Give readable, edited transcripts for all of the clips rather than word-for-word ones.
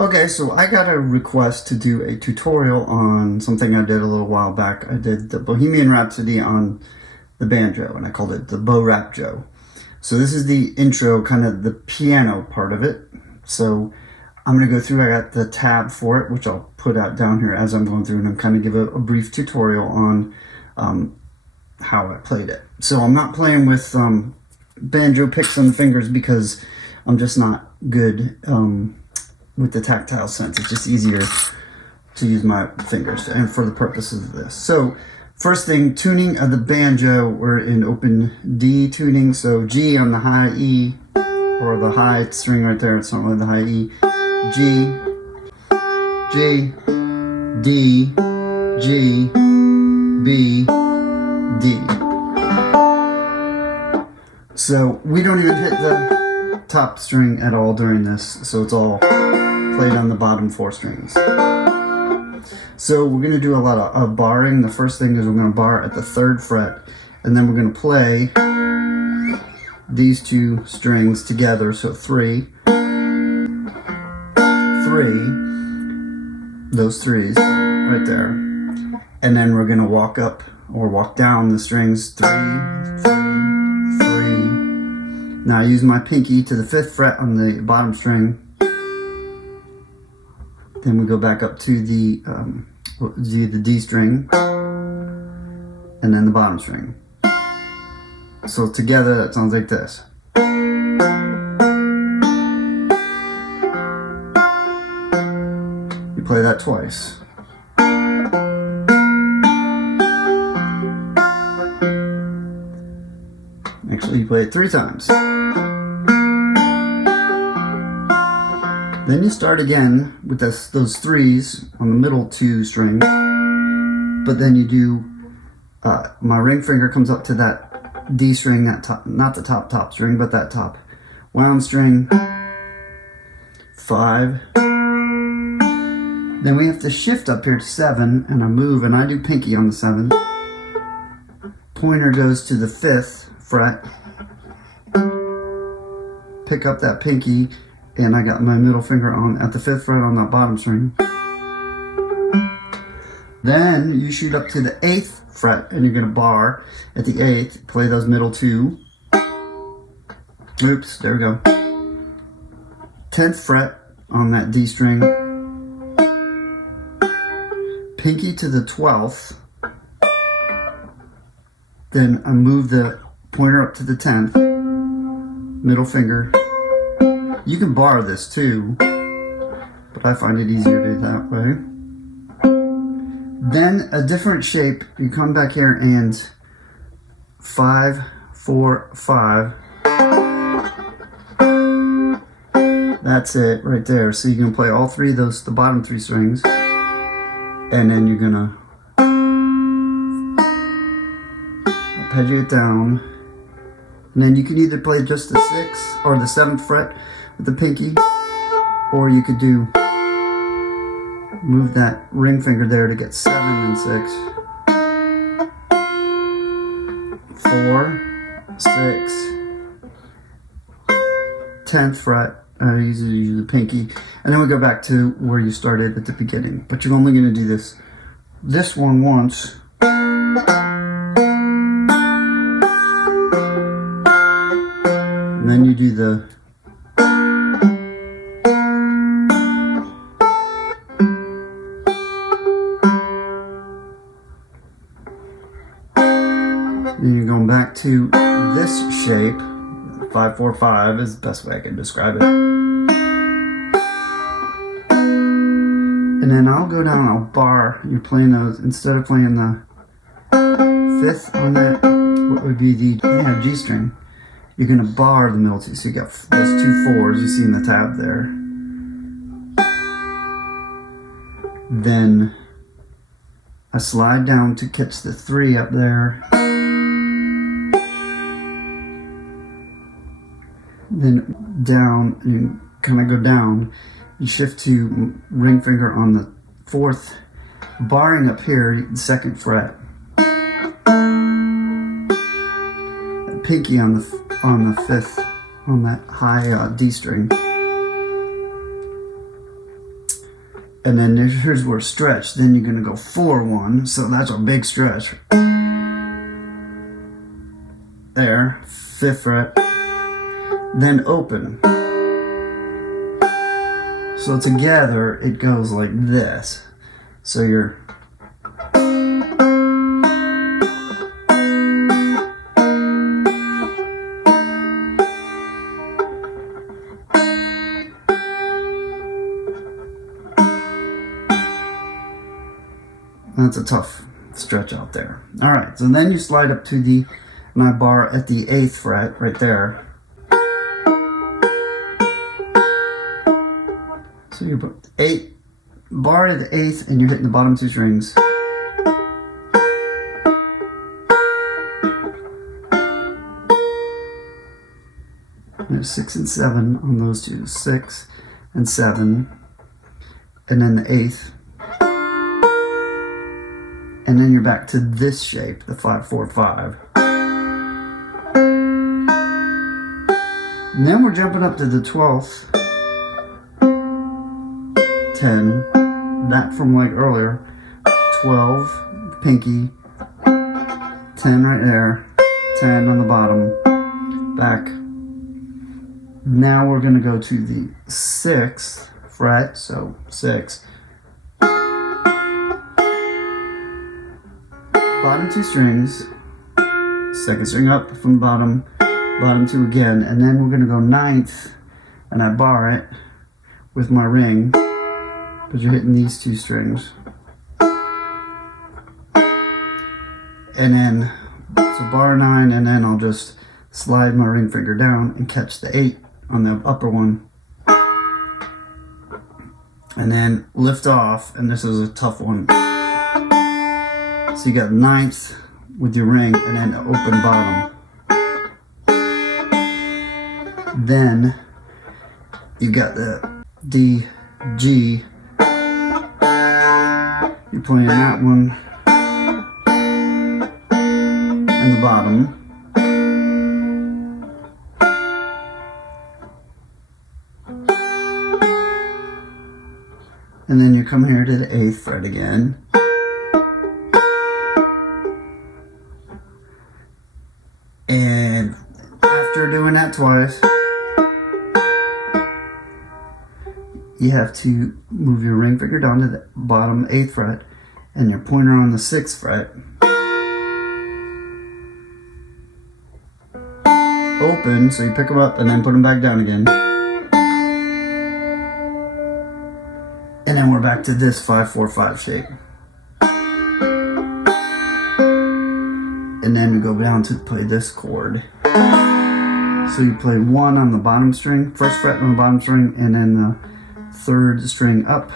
Okay, so I got a request to do a tutorial on something I did a little while back. I did the Bohemian Rhapsody on the banjo, and I called it the Bo Rapjo. So this is the intro, kind of the piano part of it. So I'm going to go through, I got the tab for it, which I'll put out down here as I'm going through, and I'm kind of give a brief tutorial on how I played it. So I'm not playing with banjo picks on the fingers because I'm just not good with the tactile sense. It's just easier to use my fingers and for the purposes of this. So first thing, tuning of the banjo, we're in open D tuning, so G on the high E, or the high string right there, it's not really the high E, G, G, D, G, B, D. So we don't even hit the top string at all during this, so it's all played on the bottom four strings. So we're going to do a lot of barring. The first thing is we're going to bar at the 3rd fret, and then we're going to play these two strings together, so 3, 3, those threes right there, and then we're going to walk up or walk down the strings, 3, 3, 3. Now I use my pinky to the 5th fret on the bottom string. Then we go back up to the D string, and then the bottom string. So together that sounds like this. You play that twice. Actually, you play it 3 times. Then you start again with those 3s on the middle 2 strings, but then you do, my ring finger comes up to that D string, that top, not the top string, but that top wound string, 5. Then we have to shift up here to 7, and I move, and I do pinky on the 7. Pointer goes to the 5th fret, pick up that pinky, and I got my middle finger on at the 5th fret on that bottom string. Then you shoot up to the 8th fret, and you're going to bar at the 8th, play those middle 2. Oops, there we go. 10th fret on that D string. Pinky to the 12th. Then I move the pointer up to the 10th. Middle finger. You can bar this too, but I find it easier to do it that way. Then a different shape, you come back here and 5, 4, 5. That's it right there. So you can play all 3 of those, the bottom 3 strings, and then you're gonna arpeggio it down. And then you can either play just the 6th or the 7th fret with the pinky, or you could do, move that ring finger there to get 7 and 6, 4, 6, 10th fret, I usually use the pinky, and then we go back to where you started at the beginning. But you're only going to do this one once. And then you do the then you're going back to this shape. 5, 4, 5 is the best way I can describe it. And then I'll go down, I'll bar. You're playing those, instead of playing the 5th on that, what would be the G string, you're going to bar the middle 2. So you got those 2 4s you see in the tab there. Then I slide down to catch the 3 up there. Then down, you kind of go down, you shift to ring finger on the 4th, barring up here, the 2nd fret, pinky on the 5th, on that high D string, And then here's where stretch. Then you're going to go 4-1. So that's a big stretch. There. 5th fret. Then open. So together it goes like this. So you're... That's a tough stretch out there. Alright, so then you slide up to my bar at the 8th fret, right there. So you put 8 bar at the 8th, and you're hitting the bottom 2 strings. There's 6 and 7 on those two. 6 and 7, and then the 8th. And then you're back to this shape, the 5-4-5. And then we're jumping up to the 12th, 10, that from like earlier, 12, pinky, 10 right there, 10 on the bottom, back. Now we're going to go to the 6th fret, so 6. Bottom 2 strings, 2nd string up from the bottom, bottom 2 again, and then we're going to go 9th, and I bar it with my ring, because you're hitting these 2 strings. And then, so bar 9, and then I'll just slide my ring finger down and catch the 8 on the upper one. And then lift off, and this is a tough one. So you got 9th with your ring, and then open bottom. Then you got the D, G. You're playing that one and the bottom. And then you come here to the 8th fret again. And after doing that twice, you have to move your ring finger down to the bottom 8th fret and your pointer on the 6th fret. Open, so you pick them up and then put them back down again. And then we're back to this 5-4-5 shape. And then we go down to play this chord. So you play 1 on the bottom string, 1st fret on the bottom string, and then the 3rd string up.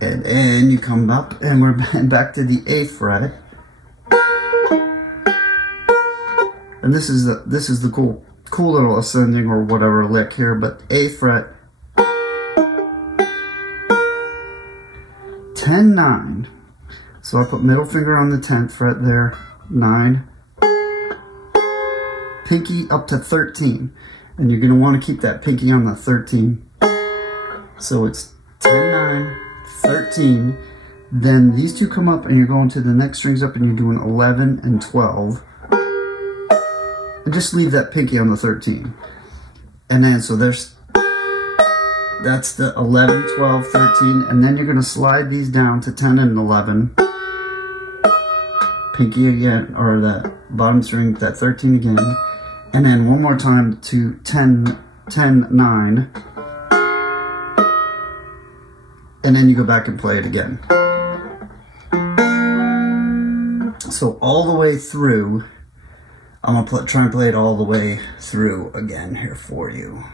And then you come up, and we're back to the 8th fret. And this is the cool little ascending or whatever lick here, but 8th fret, 10, 9. So I put middle finger on the 10th fret there, 9. Pinky up to 13. And you're going to want to keep that pinky on the 13. So it's 10, 9, 13. Then these two come up and you're going to the next strings up and you're doing 11 and 12. And just leave that pinky on the 13. And then, so that's the 11, 12, 13. And then you're going to slide these down to 10 and 11. Pinky again, or that bottom string, that 13 again. And then one more time to 10, 10, 9. And then you go back and play it again. So all the way through, I'm going to try and play it all the way through again here for you.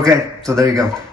Okay, so there you go.